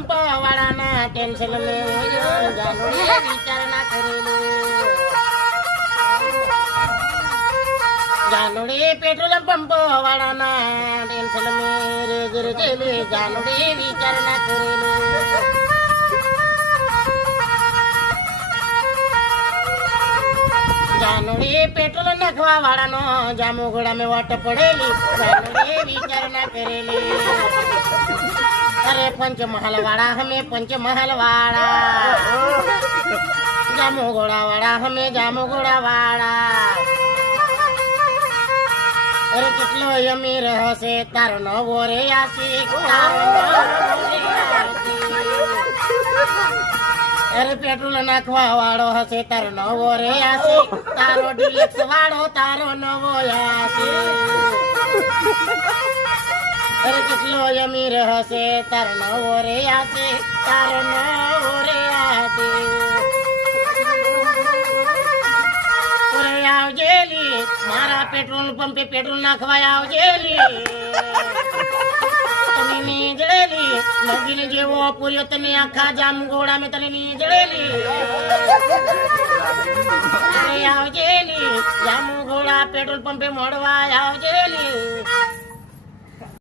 pump वाळाना tension में जानुडे विचार ना करेले जानुडे पेट्रोल पंप वाळाना टेन्शन में रेजर गेले जानुडे विचार ना करेले जानुडे पेट्रोल नखवा वाळानो जामो घोड़ा में वाट पड़ेली जानुडे विचार ना करेले अरे पंचमहल वाड़ा हमें पंचमहल वाड़ा जामो घोड़ा वाड़ा हमें जामो घोड़ा वाड़ा अरे कितलो यमी रहसे तारो नवो रे आसी तारो नवो रे आसी अरे पेट्रोल नाखवा वाळो हसे तारो नवो रे आसी तारो डिलक्स वाळो तारो नवो आसी अरे कितलो यमी रहसे तारो नवो रे आसी तारो नवो रे आसी अरे आवजेली मारा पेट्रोल पंपे पेट्रोल नाखवा आवजेली तने नीजळेली नदीने जेवो पुर्यो तने आखा जामगोड़ा में तने नीजळेली अरे आवजेली जामगोड़ा पेट्रोल पंपे मोड़वा आवजेली